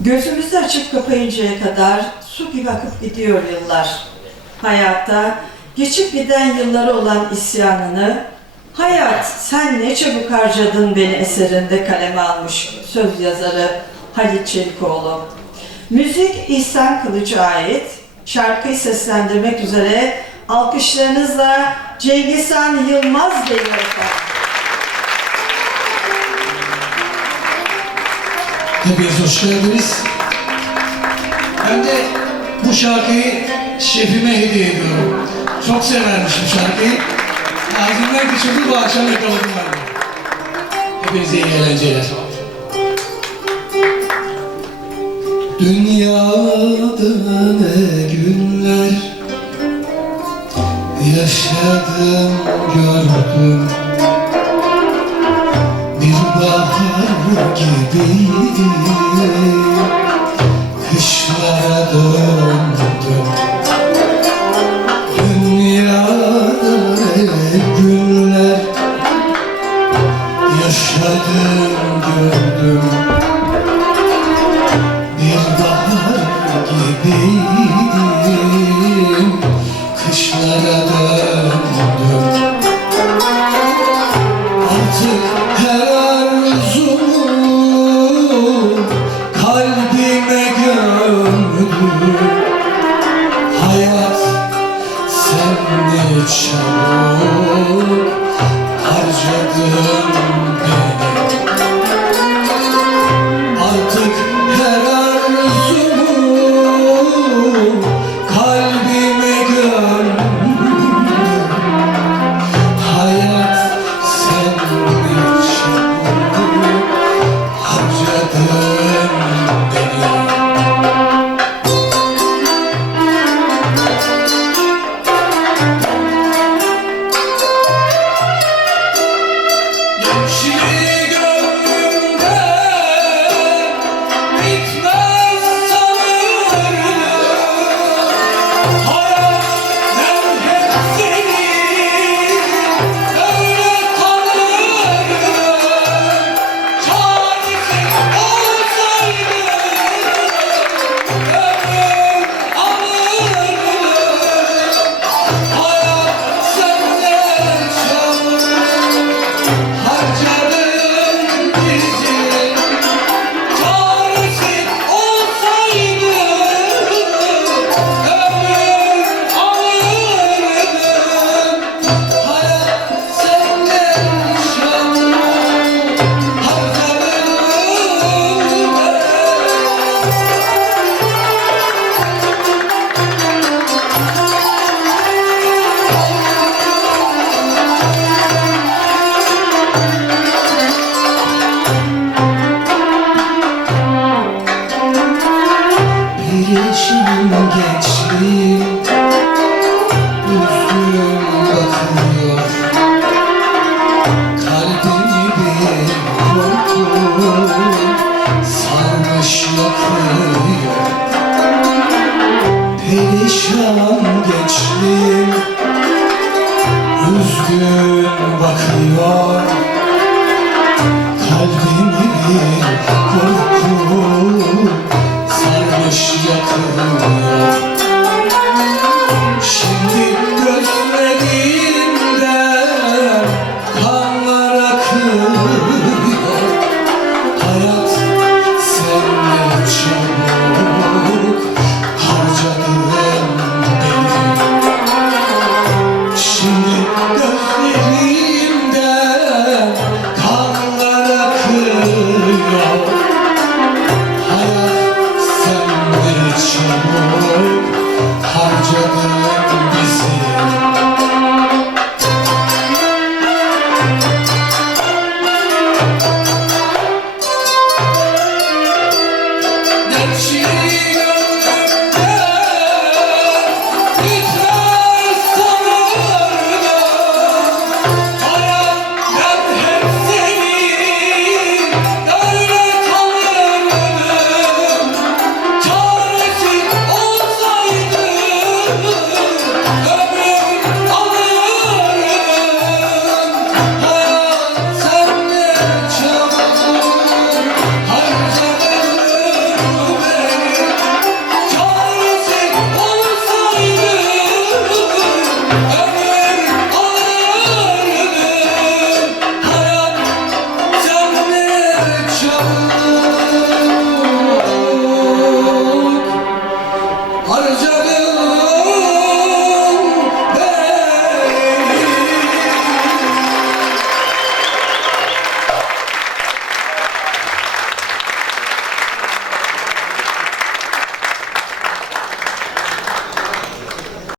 Gözümüzü açıp kapayıncaya kadar su gibi akıp gidiyor yıllar. Hayatta geçip giden yılları olan isyanını, hayat sen ne çabuk harcadın beni eserinde kaleme almış söz yazarı Halit Çelikoğlu. Müzik İhsan Kılıç'a ait. Şarkıyı seslendirmek üzere alkışlarınızla Cengizhan Yılmaz geliyor efendim. Hepiniz hoş geldiniz. Ben de bu şarkıyı şefime hediye ediyorum. Çok severmiş bu şarkıyı. Ağzımdan kaçırdı bu akşam yakaladım ben. Hepinize iyi eğlenceler. Dünyada ne günler yaşadım gördüm bahar gibiydi Kışlara döndüm. Dünyada güller Yaşadım döndüm çabuk harcadım. mim.